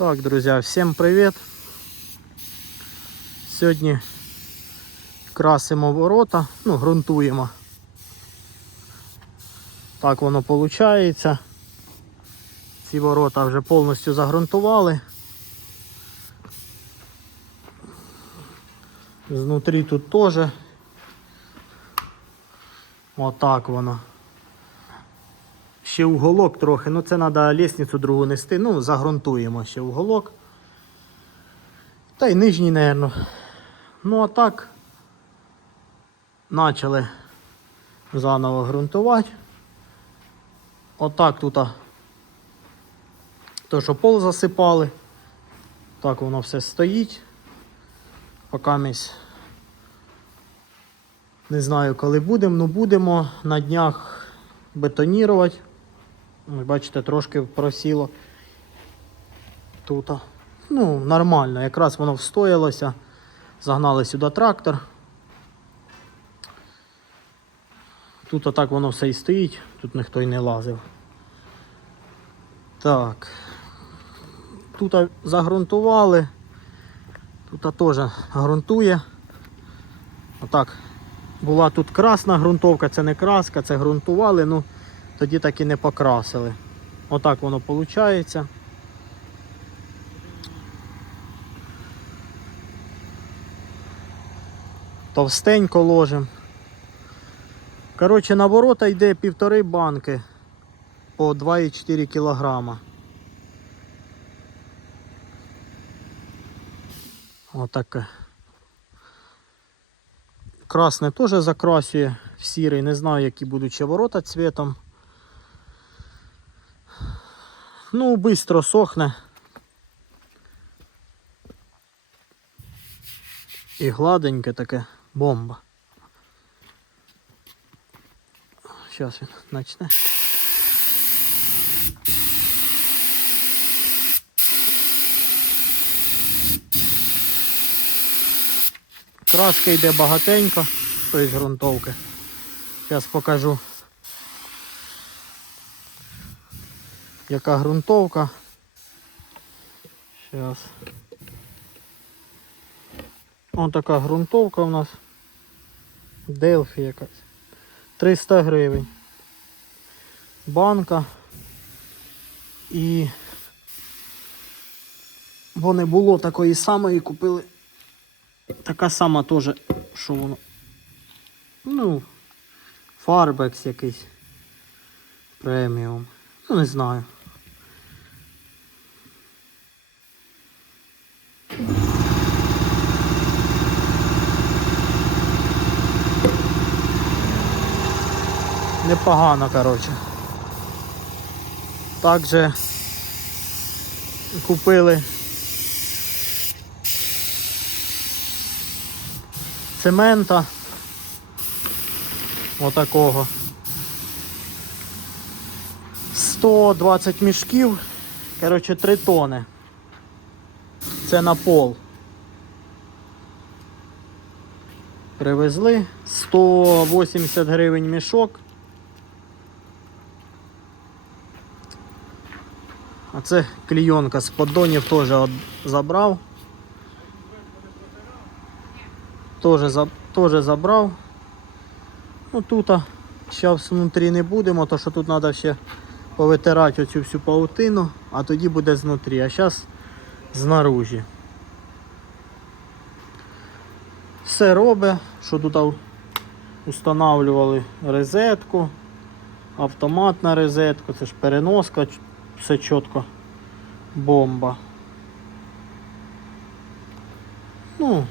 Так, друзі, всім привіт. Сьогодні красимо ворота, ну, ґрунтуємо. Так воно виходить. Ці ворота вже повністю загрунтували. Знутрі тут теж. Отак воно. Ще уголок трохи, ну це треба лісницю другу нести, ну загрунтуємо ще уголок. Та й нижній, мабуть. Ну а так почали заново ґрунтувати. Отак тут то, що пол засипали. Так воно все стоїть. Поки ми не знаю, коли будемо, ну будемо на днях бетонірувати. Бачите, трошки просіло тут. Ну, нормально, якраз воно встоялося. Загнали сюди трактор. Тут отак воно все і стоїть, тут ніхто й не лазив. Так. Тут загрунтували. Тут теж ґрунтує. Отак. Була тут красна ґрунтовка, це не краска, це ґрунтували, ну тоді так і не покрасили. Отак воно виходить. Товстенько ложимо. Коротше, на ворота йде півтори банки по 2,4 кілограма. Отаке. Красне теж закрасює в сірий, не знаю, які будуть ще ворота цвітом. Ну, быстро сохне. І гладеньке таке бомба. Зараз він почне. Краска йде багатенько, тобто з ґрунтовки. Зараз покажу. Яка ґрунтовка. Зараз. Ось така ґрунтовка у нас. Делфі якась. 300 гривень. Банка. І бо не було такої самої, купили. Така сама теж, що воно. Ну, фарбекс якийсь. Преміум. Ну не знаю. Непогано, коротше. Также купили цемента отакого. 120 мішків, коротше 3 тони. Це на пол. Привезли 180 гривень мішок. А це клійонка з поддонів теж забрав. Теж, забрав. Ну тут зараз внутрі не будемо, то що тут треба ще повитирати оцю всю паутину, а тоді буде знутрі. А зараз знаружі. Все робить, що тут устанавливали розетку, автомат на розетку, це ж переноска, все чітко. Бомба. Ну,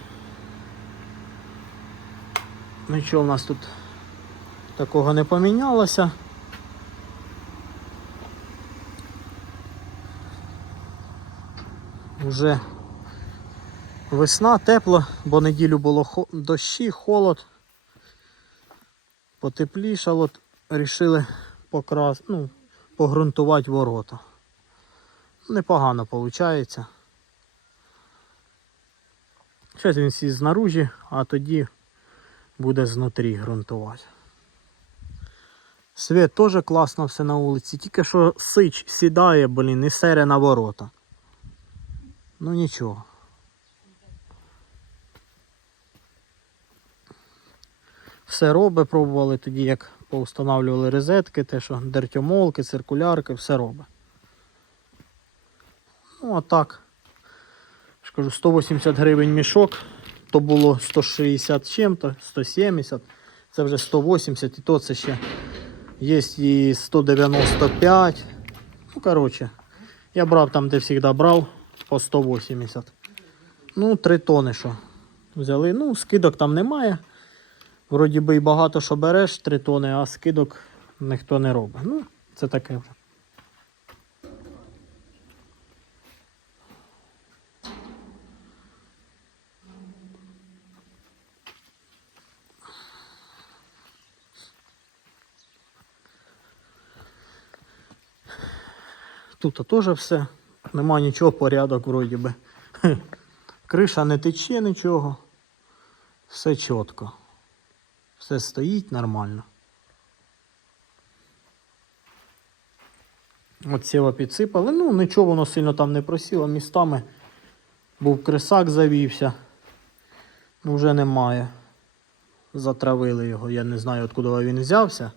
нічого в нас тут такого не помінялося. Уже весна, тепло, бо неділю було дощі, холод. Потеплішало, от рішили покрас... ну, погрунтувати ворота. Непогано виходить. Зараз він всі знаружі, а тоді буде знутрі ґрунтувати. Світ теж класно все на вулиці, тільки що сич сідає, блін, і сере на ворота. Ну нічого. Все робить, пробували тоді, як повстановлювали розетки, те, що дертьомолки, циркулярки, все робить. Ну, а так. ж кажу, 180 гривень мішок, то було 160 чим-то, 170, це вже 180, і то це ще є і 195. Ну, коротше, я брав там, де завжди брав, по 180. Ну, 3 тони що. Взяли. Ну, скидок там немає. Вроді би і багато що береш 3 тони, а скидок ніхто не робить. Ну, це таке вже. Тут теж все. Нема нічого, порядок вроді би. Криша не тече нічого. Все чітко. Все стоїть нормально. От сіла підсипали. Ну, нічого воно сильно там не просіло. Містами був крисак завівся. Ну, вже немає. Затравили його. Я не знаю, откуда він взявся.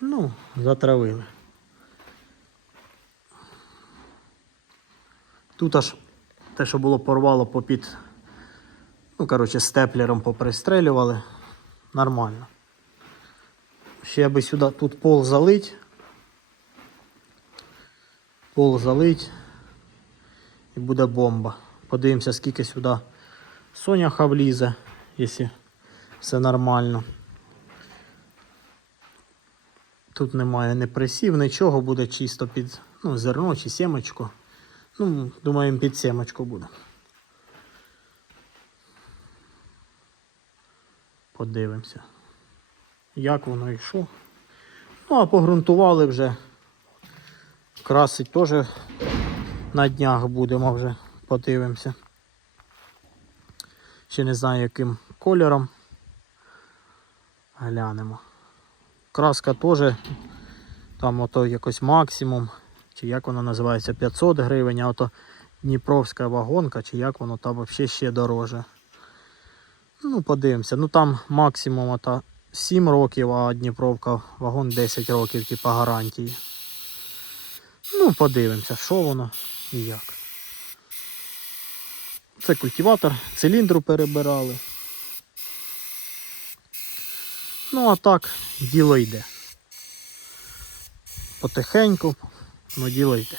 Ну, затравили. Тут аж те, що було порвало попід, ну, коротше, степлером попристрелювали. Нормально. Ще би сюди тут пол залить. Пол залить. І буде бомба. Подивимося, скільки сюди соняха влізе, якщо все нормально. Тут немає ні присів, нічого, буде чисто під ну, зерно чи сімочку. Ну, думаємо, під сімочку буде. Подивимося, як воно і. Ну, а погрунтували вже. Красить теж на днях будемо вже, подивимося. Ще не знаю яким кольором. Глянемо. Краска теж там ото якось максимум чи як воно називається, 500 гривень, а ото Дніпровська вагонка, чи як воно там взагалі ще дороже. Ну, подивимося. Ну там максимум ото 7 років, а Дніпровка вагон 10 років, типа гарантії. Ну, подивимося, що воно і як. Це культиватор, циліндру перебирали. Ну, а так, діло йде. Потихеньку, ну діло йде.